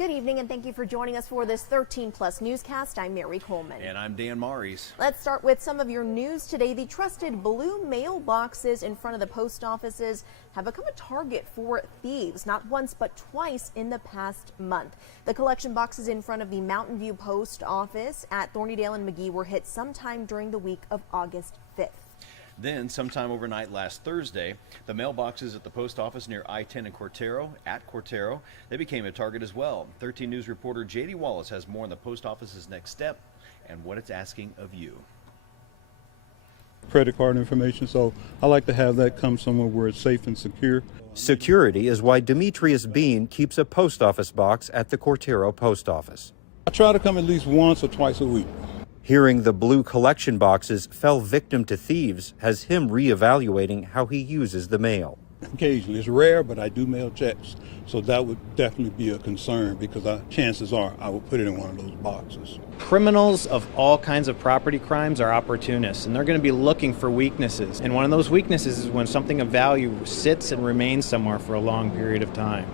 Good evening and thank you for joining us for this 13 Plus newscast. I'm Mary Coleman. And I'm Dan Maurice. Let's start with some of your news today. The trusted blue mailboxes in front of the post offices have become a target for thieves, not once but twice in the past month. The collection boxes in front of the Mountain View post office at Thornydale and McGee were hit sometime during the week of August 5th. Then, sometime overnight last Thursday, the mailboxes at the post office near I-10 and Cortero, they became a target as well. 13 News reporter J.D. Wallace has more on the post office's next step and what it's asking of you. Credit card information, so I like to have that come somewhere where it's safe and secure. Security is why Demetrius Bean keeps a post office box at the Cortero post office. I try to come at least once or twice a week. Hearing the blue collection boxes fell victim to thieves has him reevaluating how he uses the mail. Occasionally, it's rare, but I do mail checks, so that would definitely be a concern because chances are I will put it in one of those boxes. Criminals of all kinds of property crimes are opportunists, and they're going to be looking for weaknesses. And one of those weaknesses is when something of value sits and remains somewhere for a long period of time.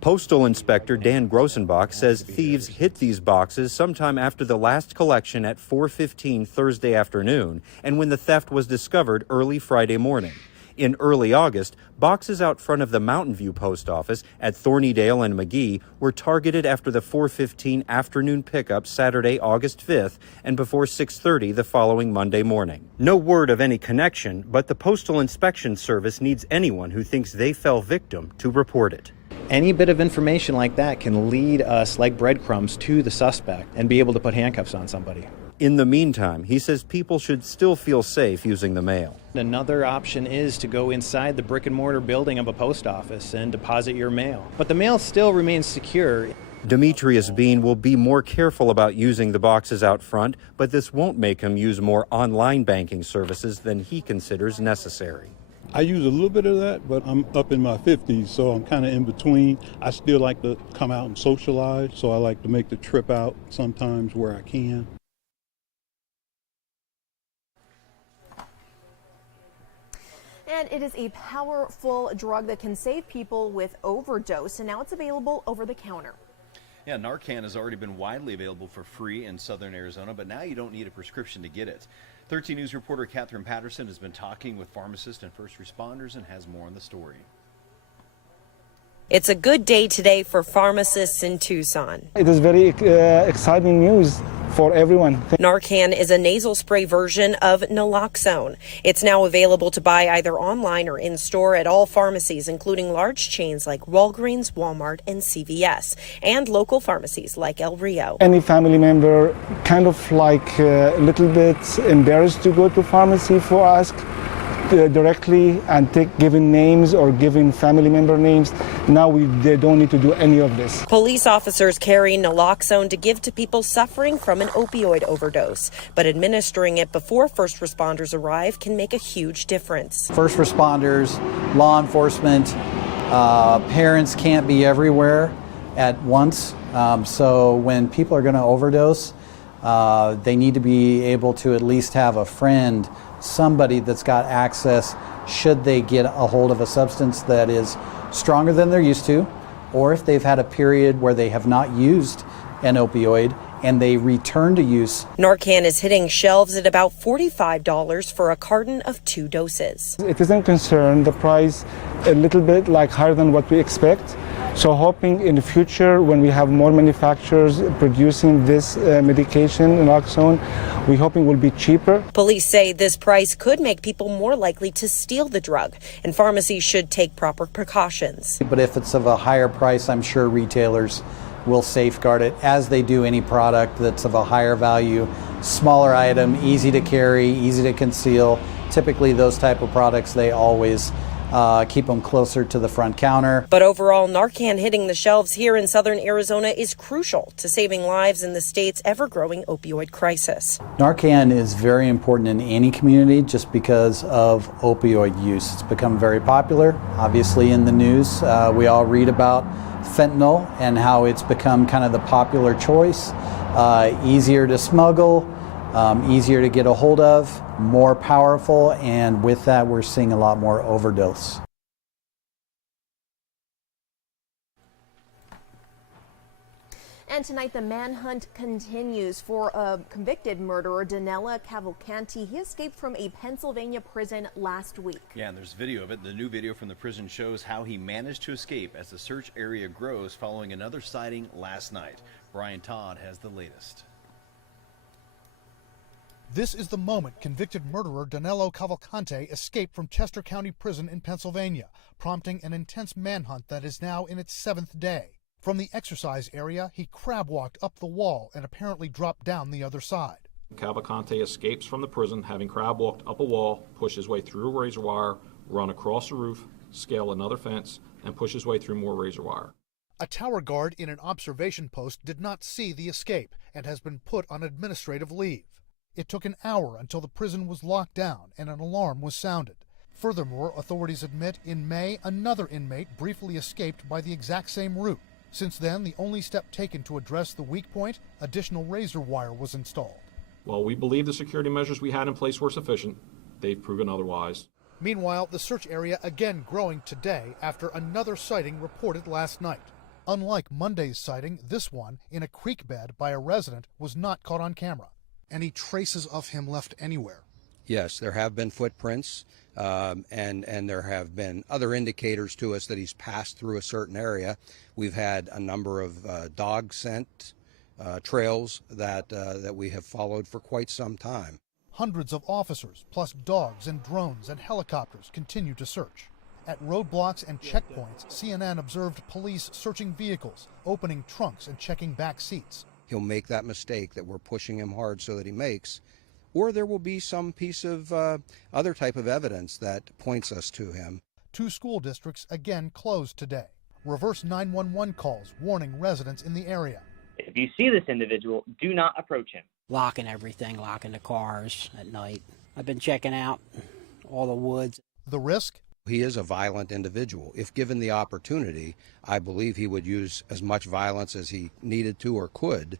Postal Inspector Dan Grossenbach says thieves hit these boxes sometime after the last collection at 4:15 Thursday afternoon and when the theft was discovered early Friday morning. In early August, boxes out front of the Mountain View post office at Thornydale and McGee were targeted after the 4:15 afternoon pickup Saturday, August 5th and before 6:30 the following Monday morning. No word of any connection, but the Postal Inspection Service needs anyone who thinks they fell victim to report it. Any bit of information like that can lead us like breadcrumbs to the suspect and be able to put handcuffs on somebody. In the meantime, he says people should still feel safe using the mail. Another option is to go inside the brick and mortar building of a post office and deposit your mail. But the mail still remains secure. Demetrius Bean will be more careful about using the boxes out front, but this won't make him use more online banking services than he considers necessary. I use a little bit of that, but I'm up in my 50s, so I'm kind of in between. I still like to come out and socialize, so I like to make the trip out sometimes where I can. And it is a powerful drug that can save people with overdose, and now it's available over the counter. Yeah, Narcan has already been widely available for free in southern Arizona, but now you don't need a prescription to get it. 13 News reporter Catherine Patterson has been talking with pharmacists and first responders and has more on the story. It's a good day today for pharmacists in Tucson. It is very exciting news for everyone. Narcan is a nasal spray version of naloxone. It's now available to buy either online or in-store at all pharmacies, including large chains like Walgreens, Walmart, and CVS, and local pharmacies like El Rio. Any family member kind of like a little bit embarrassed to go to pharmacy for ask directly and giving names or giving family member names. Now they don't need to do any of this. Police officers carry naloxone to give to people suffering from an opioid overdose, but administering it before first responders arrive can make a huge difference. First responders, law enforcement, parents can't be everywhere at once. So when people are going to overdose, they need to be able to at least have a friend, somebody that's got access should they get a hold of a substance that is stronger than they're used to, or if they've had a period where they have not used an opioid and they return to use. Narcan is hitting shelves at about $45 for a carton of 2 doses. It isn't concerned, the price a little bit like higher than what we expect. So hoping in the future when we have more manufacturers producing this medication, naloxone, we're hoping will be cheaper. Police say this price could make people more likely to steal the drug, and pharmacies should take proper precautions. But if it's of a higher price, I'm sure retailers will safeguard it as they do any product that's of a higher value, smaller item, easy to carry, easy to conceal. Typically those type of products, they always keep them closer to the front counter. But overall, Narcan hitting the shelves here in southern Arizona is crucial to saving lives in the state's ever-growing opioid crisis. Narcan is very important in any community just because of opioid use. It's become very popular. Obviously in the news, we all read about fentanyl and how it's become kind of the popular choice. Easier to smuggle, easier to get a hold of, more powerful, and with that we're seeing a lot more overdose. And tonight, the manhunt continues for a convicted murderer, Danella Cavalcanti. He escaped from a Pennsylvania prison last week. Yeah, and there's video of it. The new video from the prison shows how he managed to escape as the search area grows following another sighting last night. Brian Todd has the latest. This is the moment convicted murderer Danilo Cavalcante escaped from Chester County Prison in Pennsylvania, prompting an intense manhunt that is now in its 7th day. From the exercise area, he crab walked up the wall and apparently dropped down the other side. Cavalcante escapes from the prison, having crab walked up a wall, push his way through a razor wire, run across a roof, scale another fence, and push his way through more razor wire. A tower guard in an observation post did not see the escape and has been put on administrative leave. It took an hour until the prison was locked down and an alarm was sounded. Furthermore, authorities admit in May another inmate briefly escaped by the exact same route. Since then, the only step taken to address the weak point, additional razor wire was installed. While we believe the security measures we had in place were sufficient, they've proven otherwise. Meanwhile, the search area again growing today after another sighting reported last night. Unlike Monday's sighting, this one, in a creek bed by a resident, was not caught on camera. Any traces of him left anywhere? Yes, there have been footprints, and there have been other indicators to us that he's passed through a certain area. We've had a number of dog scent trails that we have followed for quite some time. Hundreds of officers, plus dogs and drones and helicopters, continue to search. At roadblocks and checkpoints, CNN observed police searching vehicles, opening trunks and checking back seats. He'll make that mistake that we're pushing him hard so that he makes, or there will be some piece of other type of evidence that points us to him. 2 school districts again closed today. Reverse 911 calls warning residents in the area. If you see this individual, do not approach him. Locking everything, locking the cars at night. I've been checking out all the woods. The risk? He is a violent individual. If given the opportunity, I believe he would use as much violence as he needed to or could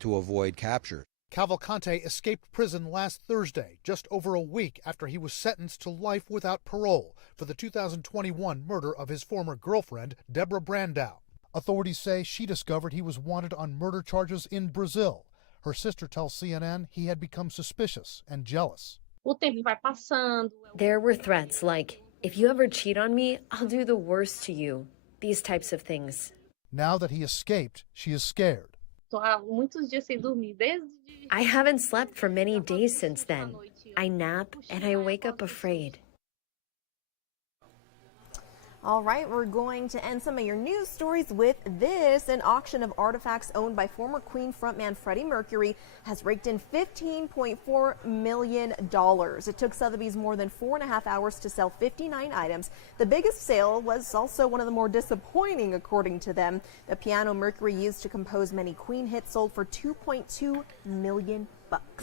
to avoid capture. Cavalcante escaped prison last Thursday, just over a week after he was sentenced to life without parole for the 2021 murder of his former girlfriend, Deborah Brandow. Authorities say she discovered he was wanted on murder charges in Brazil. Her sister tells CNN he had become suspicious and jealous. There were threats like, if you ever cheat on me, I'll do the worst to you. These types of things. Now that he escaped, she is scared. I haven't slept for many days since then. I nap and I wake up afraid. All right, we're going to end some of your news stories with this. An auction of artifacts owned by former Queen frontman Freddie Mercury has raked in $15.4 million. It took Sotheby's more than 4.5 hours to sell 59 items. The biggest sale was also one of the more disappointing, according to them. The piano Mercury used to compose many Queen hits sold for $2.2 million.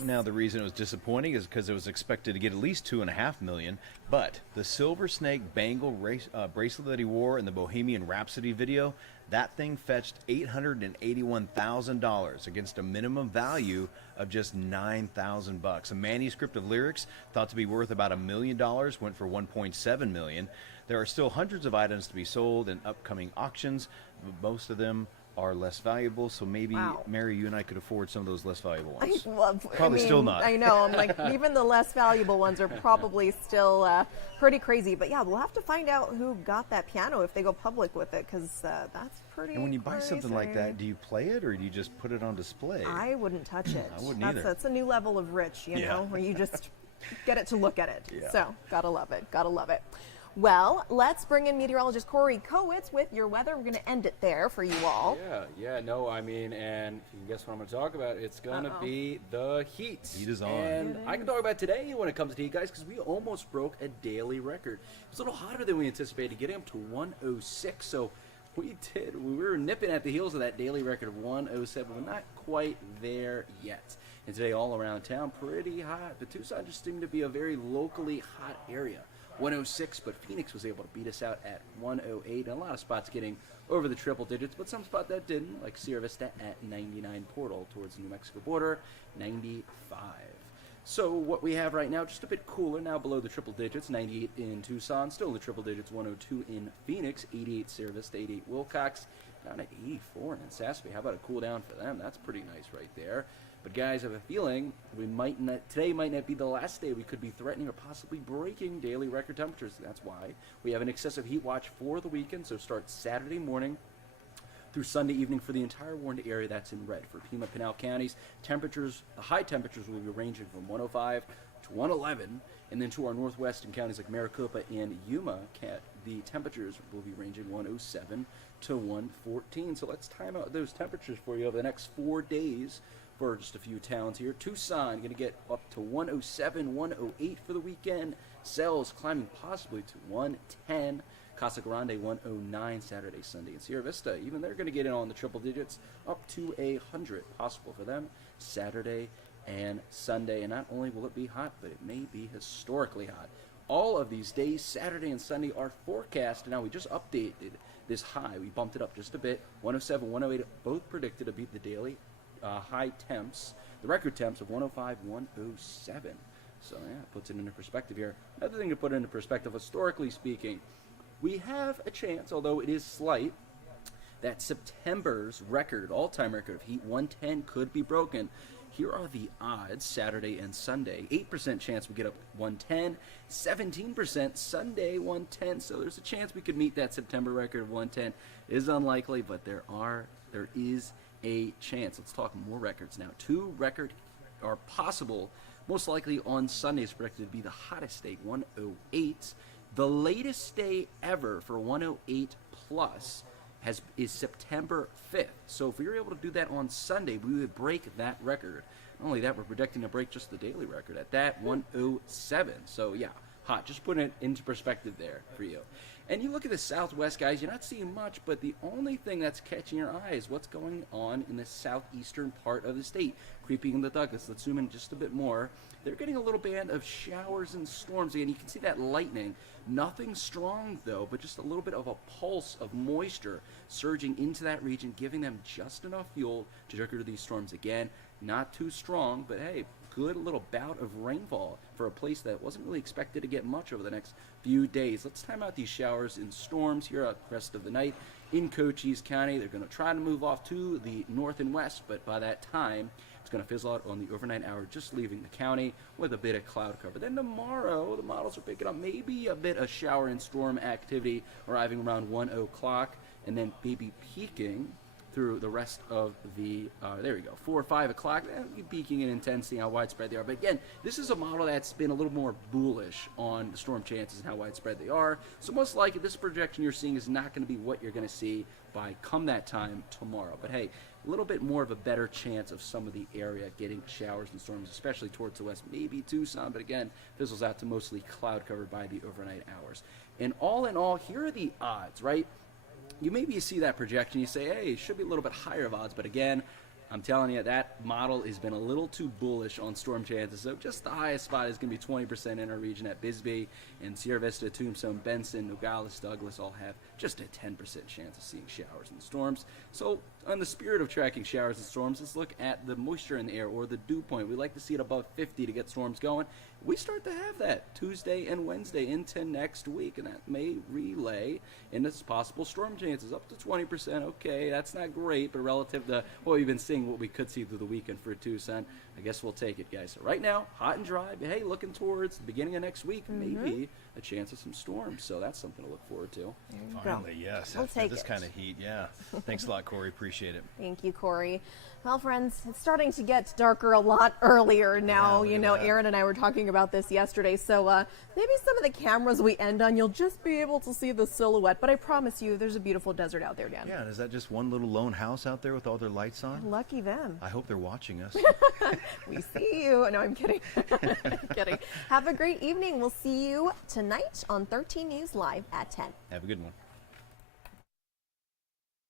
Now, the reason it was disappointing is because it was expected to get at least $2.5 million, but the silver snake bangle bracelet that he wore in the Bohemian Rhapsody video, that thing fetched $881,000 against a minimum value of just $9,000. A manuscript of lyrics thought to be worth about $1 million went for $1.7 million. There are still hundreds of items to be sold in upcoming auctions. Most of them are less valuable, so maybe, Mary, you and I could afford some of those less valuable ones. Still not. I know. I'm like, even the less valuable ones are probably still pretty crazy. But yeah, we'll have to find out who got that piano if they go public with it, because that's pretty And when you buy crazy. something like that, do you play it or do you just put it on display? I wouldn't touch it. I wouldn't either. That's a new level of rich, you know, where you just get it to look at it. Yeah. So, gotta love it. Gotta love it. Well, let's bring in meteorologist Corey Kowitz with your weather. We're going to end it there for you all. And if you can guess what I'm going to talk about, it's going to be the heat. Heat is on. And I can talk about today when it comes to heat, guys, because we almost broke a daily record. It was a little hotter than we anticipated, getting up to 106. So we were nipping at the heels of that daily record of 107, but not quite there yet. And today, all around town, pretty hot. The Tucson just seemed to be a very locally hot area. 106, but Phoenix was able to beat us out at 108, and a lot of spots getting over the triple digits, but some spot that didn't, like Sierra Vista at 99, Portal towards the New Mexico border, 95. So what we have right now, just a bit cooler now, below the triple digits, 98 in Tucson, still in the triple digits, 102 in Phoenix, 88 Sierra Vista, 88 Wilcox, down to 84 in Sassby. How about a cool down for them? That's pretty nice right there. But guys, I have a feeling today might not be the last day we could be threatening or possibly breaking daily record temperatures. That's why we have an excessive heat watch for the weekend. So start Saturday morning through Sunday evening for the entire warned area. That's in red. For Pima, Pinal counties, the high temperatures will be ranging from 105 to 111, and then to our northwestern counties like Maricopa and Yuma, the temperatures will be ranging 107 to 114. So let's time out those temperatures for you over the next 4 days for just a few towns here. Tucson going to get up to 107, 108 for the weekend. Sells climbing possibly to 110. Casa Grande 109 Saturday, Sunday. And Sierra Vista, even they're going to get in on the triple digits, up to 100 possible for them Saturday and Sunday. And not only will it be hot, but it may be historically hot. All of these days, Saturday and Sunday, are forecast. Now, we just updated this high. We bumped it up just a bit. 107, 108, both predicted to beat the daily high temps, the record temps of 105, 107. So, yeah, puts it into perspective here. Another thing to put into perspective, historically speaking, we have a chance, although it is slight, that September's record, all-time record of heat, 110, could be broken. Here are the odds, Saturday and Sunday. 8% chance we get up 110, 17% Sunday 110. So there's a chance we could meet that September record of 110. It is unlikely, but there is a chance. Let's talk more records now. 2 records are possible. Most likely on Sunday is predicted to be the hottest day, 108. The latest day ever for 108 plus is September 5th. So if we were able to do that on Sunday, we would break that record. Not only that, we're projecting to break just the daily record at that 107. So yeah, hot. Just putting it into perspective there for you. And you look at the Southwest, guys, you're not seeing much, but the only thing that's catching your eye is what's going on in the southeastern part of the state, creeping in the Douglas. Let's zoom in just a bit more. They're getting a little band of showers and storms. Again, you can see that lightning. Nothing strong, though, but just a little bit of a pulse of moisture surging into that region, giving them just enough fuel to trigger these storms. Again, not too strong, but hey, good little bout of rainfall for a place that wasn't really expected to get much over the next few days. Let's time out these showers and storms here out the rest of the night. In Cochise County, they're going to try to move off to the north and west, but by that time, it's going to fizzle out on the overnight hour, just leaving the county with a bit of cloud cover. Then tomorrow, the models are picking up maybe a bit of shower and storm activity arriving around 1 o'clock, and then maybe peaking through the rest of the, 4 or 5 o'clock, peaking in intensity, how widespread they are. But again, this is a model that's been a little more bullish on the storm chances and how widespread they are. So most likely this projection you're seeing is not going to be what you're going to see by come that time tomorrow. But hey, a little bit more of a better chance of some of the area getting showers and storms, especially towards the west, maybe Tucson, but again, fizzles out to mostly cloud covered by the overnight hours. And all in all, here are the odds, right? You see that projection, you say, hey, it should be a little bit higher of odds, but again, I'm telling you, that model has been a little too bullish on storm chances. So just the highest spot is going to be 20% in our region at Bisbee, and Sierra Vista, Tombstone, Benson, Nogales, Douglas all have just a 10% chance of seeing showers and storms. So on the spirit of tracking showers and storms, let's look at the moisture in the air, or the dew point. We like to see it above 50 to get storms going. We start to have that Tuesday and Wednesday into next week, and that may relay into possible storm chances up to 20%. Okay, that's not great, but relative to what we've been seeing, what we could see through the weekend for Tucson, I guess we'll take it, guys. So right now, hot and dry, but hey, looking towards the beginning of next week, maybe a chance of some storms. So that's something to look forward to. Finally, yes. We'll After take this it. kind of heat, yeah. Thanks a lot, Corey. Appreciate it. Thank you, Corey. Well, friends, it's starting to get darker a lot earlier now. Yeah, You know, Aaron and I were talking about this yesterday. So maybe some of the cameras we end on, you'll just be able to see the silhouette. But I promise you, there's a beautiful desert out there, Dan. Yeah, and is that just one little lone house out there with all their lights on? Lucky them. I hope they're watching us. We see you. No, I'm kidding. I'm kidding. Have a great evening. We'll see you tonight on 13 News Live at 10. Have a good one.